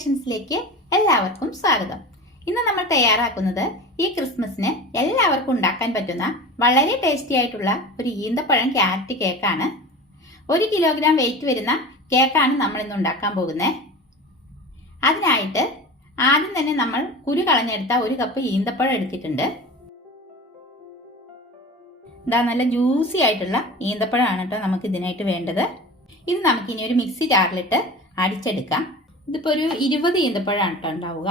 ക്രിയേഷൻസിലേക്ക് എല്ലാവർക്കും സ്വാഗതം. ഇന്ന് നമ്മൾ തയ്യാറാക്കുന്നത് ഈ ക്രിസ്മസിന് എല്ലാവർക്കും ഉണ്ടാക്കാൻ പറ്റുന്ന വളരെ ടേസ്റ്റി ആയിട്ടുള്ള ഒരു ഈന്തപ്പഴം ക്യാരറ്റ് കേക്കാണ്. ഒരു കിലോഗ്രാം വെയിറ്റ് വരുന്ന കേക്കാണ് നമ്മൾ ഇന്ന് ഉണ്ടാക്കാൻ പോകുന്നത് അതിനായിട്ട് ആദ്യം തന്നെ നമ്മൾ കുരു കളഞ്ഞെടുത്ത ഒരു കപ്പ് ഈന്തപ്പഴം എടുത്തിട്ടുണ്ട്. ഇതാ നല്ല ജ്യൂസി ആയിട്ടുള്ള ഈന്തപ്പഴമാണ് കേട്ടോ നമുക്ക് ഇതിനായിട്ട് വേണ്ടത്. ഇത് നമുക്കിനി ഒരു മിക്സി ജാറിലിട്ട് അടിച്ചെടുക്കാം. ഇതിപ്പോൾ ഒരു ഇരുപത് ഈന്തപ്പഴമാണ് കേട്ടോ ഉണ്ടാവുക.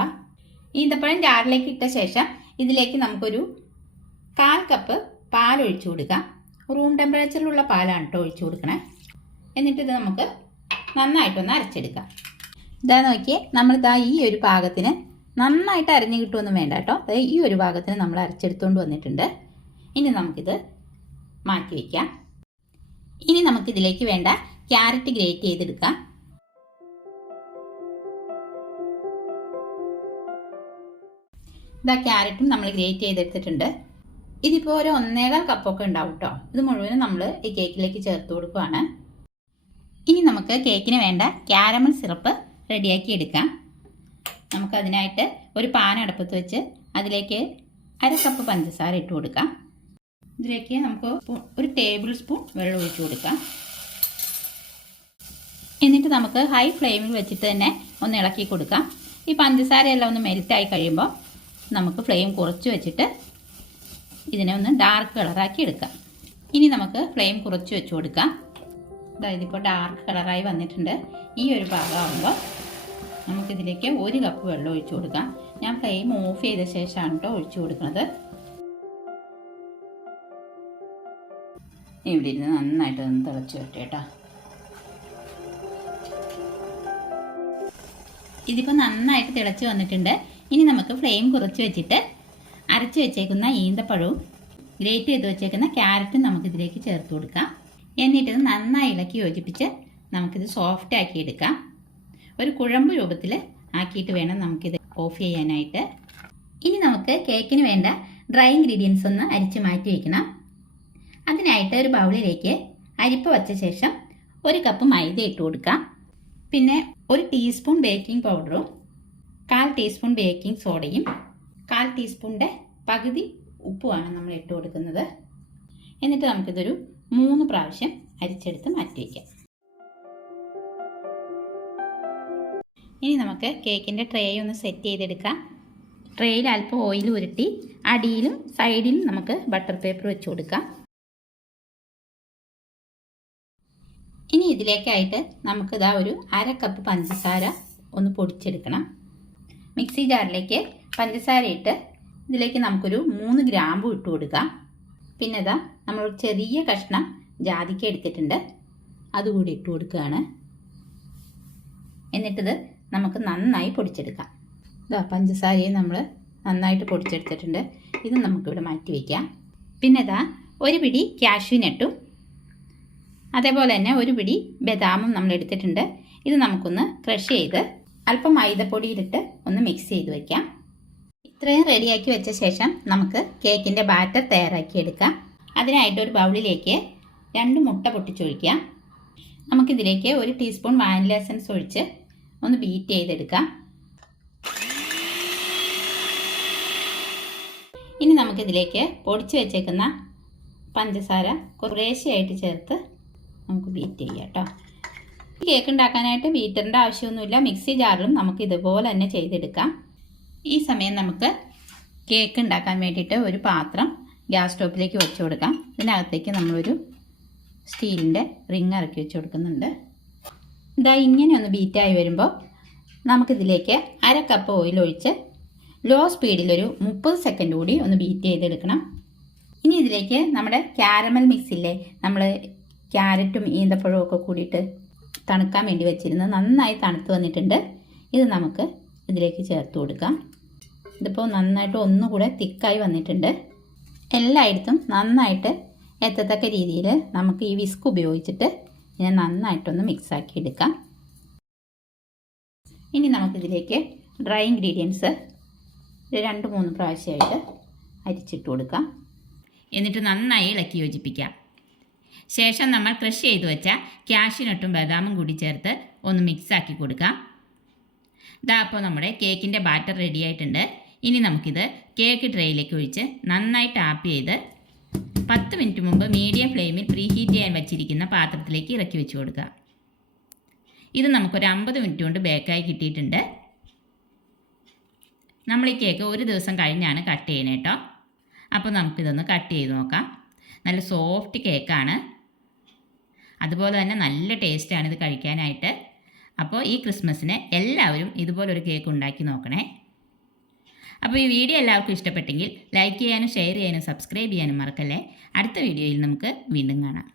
ഈന്തപ്പഴം ജാറിലേക്ക് ഇട്ട ശേഷം ഇതിലേക്ക് നമുക്കൊരു കാൽ കപ്പ് പാൽ ഒഴിച്ചു കൊടുക്കാം റൂം ടെമ്പറേച്ചറിലുള്ള പാലാണ് കേട്ടോ ഒഴിച്ചു കൊടുക്കണേ. എന്നിട്ട് ഇത് നമുക്ക് നന്നായിട്ടൊന്ന് അരച്ചെടുക്കാം. ഇതാ നോക്കിയേ നമ്മളിതാ ഈ ഒരു പാകത്തിന് നന്നായിട്ട് അരഞ്ഞു കിട്ടുമെന്ന് വേണ്ട കേട്ടോ അതായത് ഈ ഒരു ഭാഗത്തിന് നമ്മൾ അരച്ചെടുത്തുകൊണ്ട് വന്നിട്ടുണ്ട്. ഇനി നമുക്കിത് മാറ്റി വയ്ക്കാം ഇനി നമുക്കിതിലേക്ക് വേണ്ട ക്യാരറ്റ് ഗ്രേറ്റ് ചെയ്തെടുക്കാം. ഇതാ ക്യാരറ്റും നമ്മൾ ഗ്രേറ്റ് ചെയ്തെടുത്തിട്ടുണ്ട്. ഇതിപ്പോൾ ഒരു ഒന്നേകാൽ കപ്പൊക്കെ ഉണ്ടാവും കേട്ടോ ഇത് മുഴുവനും നമ്മൾ ഈ കേക്കിലേക്ക് ചേർത്ത് കൊടുക്കുകയാണ് ഇനി നമുക്ക് കേക്കിന് വേണ്ട ക്യാരമൽ സിറപ്പ് റെഡിയാക്കി എടുക്കാം. നമുക്കതിനായിട്ട് ഒരു പാൻ അടുപ്പത്ത് വെച്ച് അതിലേക്ക് അര കപ്പ് പഞ്ചസാര ഇട്ട് കൊടുക്കാം. ഇതിലേക്ക് നമുക്ക് ഒരു ടേബിൾ സ്പൂൺ വെള്ളം ഒഴിച്ചു കൊടുക്കാം. എന്നിട്ട് നമുക്ക് ഹൈ ഫ്ലെയിമിൽ വെച്ചിട്ട് തന്നെ ഒന്ന് ഇളക്കി കൊടുക്കാം. ഈ പഞ്ചസാരയെല്ലാം ഒന്ന് മെൽറ്റായി കഴിയുമ്പോൾ നമുക്ക് ഫ്ലെയിം കുറച്ച് വെച്ചിട്ട് ഇതിനെ ഒന്ന് ഡാർക്ക് കളറാക്കി എടുക്കാം. ഇനി നമുക്ക് ഫ്ലെയിം കുറച്ച് വെച്ച് കൊടുക്കാം. അതായത് ഇപ്പോൾ ഡാർക്ക് കളറായി വന്നിട്ടുണ്ട്. ഈ ഒരു ഭാഗമാകുമ്പോൾ നമുക്കിതിലേക്ക് ഒരു കപ്പ് വെള്ളം ഒഴിച്ചു കൊടുക്കാം. ഞാൻ ഫ്ലെയിം ഓഫ് ചെയ്ത ശേഷമാണ് കേട്ടോ ഒഴിച്ചു കൊടുക്കുന്നത്. ഇവിടെ ഇരുന്ന് നന്നായിട്ട് ഒന്ന് തിളച്ച് വരട്ടെ കേട്ടോ ഇതിപ്പോൾ നന്നായിട്ട് തിളച്ച് വന്നിട്ടുണ്ട്. ഇനി നമുക്ക് ഫ്ലെയിം കുറച്ച് വെച്ചിട്ട് അരച്ച് വെച്ചേക്കുന്ന ഈന്തപ്പഴവും ഗ്രേറ്റ് ചെയ്ത് വെച്ചേക്കുന്ന ക്യാരറ്റും നമുക്ക് ഇതിലേക്ക് ചേർത്ത് കൊടുക്കാം. എന്നിട്ട് ഇത് നന്നായി ഇളക്കി യോജിപ്പിച്ച് നമുക്കിത് സോഫ്റ്റ് ആക്കി എടുക്കാം. ഒരു കുഴമ്പ് രൂപത്തിൽ ആക്കിയിട്ട് വേണം നമുക്കിത് ഓഫ് ചെയ്യാനായിട്ട്. ഇനി നമുക്ക് കേക്കിന് വേണ്ട ഡ്രൈ ഇൻഗ്രീഡിയൻസ് ഒന്ന് അരിച്ച് മാറ്റി വയ്ക്കണം അതിനായിട്ട് ഒരു ബൗളിലേക്ക് അരിപ്പ് വച്ച ശേഷം ഒരു കപ്പ് മൈദ ഇട്ട് കൊടുക്കാം. പിന്നെ ഒരു ടീസ്പൂൺ ബേക്കിംഗ് പൗഡറും കാൽ ടീസ്പൂൺ ബേക്കിംഗ് സോഡയും കാൽ ടീസ്പൂണിന്റെ പകുതി ഉപ്പുമാണ് നമ്മൾ ഇട്ട് കൊടുക്കുന്നത്. എന്നിട്ട് നമുക്കിതൊരു മൂന്ന് പ്രാവശ്യം അരിച്ചെടുത്ത് മാറ്റി വയ്ക്കാം. ഇനി നമുക്ക് കേക്കിന്റെ ട്രേ ഒന്ന് സെറ്റ് ചെയ്തെടുക്കാം. ട്രേയിൽ അല്പം ഓയിൽ ഉരുട്ടി അടിയിലും സൈഡിലും നമുക്ക് ബട്ടർ പേപ്പർ വെച്ച് കൊടുക്കാം. ഇനി ഇതിലേക്കായിട്ട് നമുക്കിതാ ഒരു അര കപ്പ് പഞ്ചസാര ഒന്ന് പൊടിച്ചെടുക്കണം. മിക്സി ജാറിലേക്ക് പഞ്ചസാര ഇട്ട് ഇതിലേക്ക് നമുക്കൊരു മൂന്ന് ഗ്രാമ്പു ഇട്ട് കൊടുക്കാം. പിന്നെ ഇതാ നമ്മൾ ചെറിയ കഷ്ണം ജാതിക്ക എടുത്തിട്ടുണ്ട്. അതുകൂടി ഇട്ട് കൊടുക്കുകയാണ്. എന്നിട്ടിത് നമുക്ക് നന്നായി പൊടിച്ചെടുക്കാം. ഇതാ പഞ്ചസാരയും നമ്മൾ നന്നായിട്ട് പൊടിച്ചെടുത്തിട്ടുണ്ട്. ഇത് നമുക്കിവിടെ മാറ്റി വയ്ക്കാം പിന്നെ ഇതാ ഒരു പിടി കാഷ്യൂ അതേപോലെ തന്നെ ഒരു പിടി ബദാമും നമ്മൾ എടുത്തിട്ടുണ്ട് ഇത് നമുക്കൊന്ന് ക്രഷ് ചെയ്ത് അല്പം മൈദപ്പൊടി മൈദപ്പൊടിയിലിട്ട് ഒന്ന് മിക്സ് ചെയ്ത് വയ്ക്കാം ഇത്രയും റെഡിയാക്കി വെച്ച ശേഷം നമുക്ക് കേക്കിന്റെ ബാറ്റർ തയ്യാറാക്കി എടുക്കാം. അതിനായിട്ട് ഒരു ബൗളിലേക്ക് രണ്ട് മുട്ട പൊട്ടിച്ചൊഴിക്കാം നമുക്കിതിലേക്ക് ഒരു ടീസ്പൂൺ വാനില എസൻസ് ഒഴിച്ച് ഒന്ന് ബീറ്റ് ചെയ്തെടുക്കാം. ഇനി നമുക്കിതിലേക്ക് പൊടിച്ച് വെച്ചേക്കുന്ന പഞ്ചസാര കുറേശ്ശെയായിട്ട് ചേർത്ത് നമുക്ക് ബീറ്റ് ചെയ്യാം കേട്ടോ. കേക്ക് ഉണ്ടാക്കാനായിട്ട് ബീറ്ററിന്റെ ആവശ്യമൊന്നുമില്ല. മിക്സി ജാറിലും നമുക്ക് ഇതുപോലെ തന്നെ ചെയ്തെടുക്കാം. ഈ സമയം നമുക്ക് കേക്ക് ഉണ്ടാക്കാൻ വേണ്ടിയിട്ട് ഒരു പാത്രം ഗ്യാസ് സ്റ്റോപ്പിലേക്ക് വെച്ച് കൊടുക്കാം. ഇതിനകത്തേക്ക് നമ്മളൊരു സ്റ്റീലിന്റെ റിങ് ഇറക്കി വെച്ച് കൊടുക്കുന്നുണ്ട്. ഇതാ ഇങ്ങനെ ഒന്ന് ബീറ്റായി വരുമ്പോൾ നമുക്കിതിലേക്ക് അര കപ്പ് ഓയിൽ ഒഴിച്ച് ലോ സ്പീഡിലൊരു മുപ്പത് സെക്കൻഡ് കൂടി ഒന്ന് ബീറ്റ് ചെയ്തെടുക്കണം. ഇനി ഇതിലേക്ക് നമ്മുടെ ക്യാരമൽ മിക്സ് ഇല്ലേ? നമ്മൾ ക്യാരറ്റും ഈന്തപ്പഴവും ഒക്കെ കൂടിയിട്ട് തണുക്കാൻ വേണ്ടി വെച്ചിരുന്നത് നന്നായി തണുത്ത് വന്നിട്ടുണ്ട്. ഇത് നമുക്ക് ഇതിലേക്ക് ചേർത്ത് കൊടുക്കാം. ഇതിപ്പോൾ നന്നായിട്ട് ഒന്നുകൂടെ തിക്കായി വന്നിട്ടുണ്ട്. എല്ലായിടത്തും നന്നായിട്ട് എത്തത്തക്ക രീതിയിൽ നമുക്ക് ഈ വിസ്ക് ഉപയോഗിച്ചിട്ട് ഇതിനെ നന്നായിട്ടൊന്ന് മിക്സാക്കി എടുക്കാം. ഇനി നമുക്കിതിലേക്ക് ഡ്രൈ ഇൻഗ്രീഡിയൻസ് രണ്ട് മൂന്ന് പ്രാവശ്യമായിട്ട് അരിച്ചിട്ട് കൊടുക്കാം. എന്നിട്ട് നന്നായി ഇളക്കി യോജിപ്പിക്കാം. ശേഷം നമ്മൾ ക്രഷ് ചെയ്ത് വെച്ച ക്യാഷ്യൂനട്ടും ബദാമും കൂടി ചേർത്ത് ഒന്ന് മിക്സാക്കി കൊടുക്കാം. ഇതാ അപ്പോൾ നമ്മുടെ കേക്കിന്റെ ബാറ്റർ റെഡി ആയിട്ടുണ്ട്. ഇനി നമുക്കിത് കേക്ക് ട്രേയിലേക്ക് ഒഴിച്ച് നന്നായി ടാപ്പ് ചെയ്ത് പത്ത് മിനിറ്റ് മുമ്പ് മീഡിയം ഫ്ലെയിമിൽ പ്രീ ഹീറ്റ് ചെയ്യാൻ വെച്ചിരിക്കുന്ന പാത്രത്തിലേക്ക് ഇറക്കി വെച്ച് കൊടുക്കുക. ഇത് നമുക്കൊരു അമ്പത് മിനിറ്റ് കൊണ്ട് ബേക്കായി കിട്ടിയിട്ടുണ്ട്. നമ്മൾ ഈ കേക്ക് ഒരു ദിവസം കഴിഞ്ഞാണ് കട്ട് ചെയ്യണേ കേട്ടോ അപ്പോൾ നമുക്കിതൊന്ന് കട്ട് ചെയ്ത് നോക്കാം. നല്ല സോഫ്റ്റ് കേക്കാണ് അതുപോലെ തന്നെ നല്ല ടേസ്റ്റാണ് ഇത് കഴിക്കാനായിട്ട്. അപ്പോൾ ഈ ക്രിസ്മസിന് എല്ലാവരും ഇതുപോലൊരു കേക്ക് ഉണ്ടാക്കി നോക്കണേ. അപ്പോൾ ഈ വീഡിയോ എല്ലാവർക്കും ഇഷ്ടപ്പെട്ടെങ്കിൽ ലൈക്ക് ചെയ്യാനും ഷെയർ ചെയ്യാനും സബ്സ്ക്രൈബ് ചെയ്യാനും മറക്കല്ലേ? അടുത്ത വീഡിയോയിൽ നമുക്ക് വീണ്ടും കാണാം.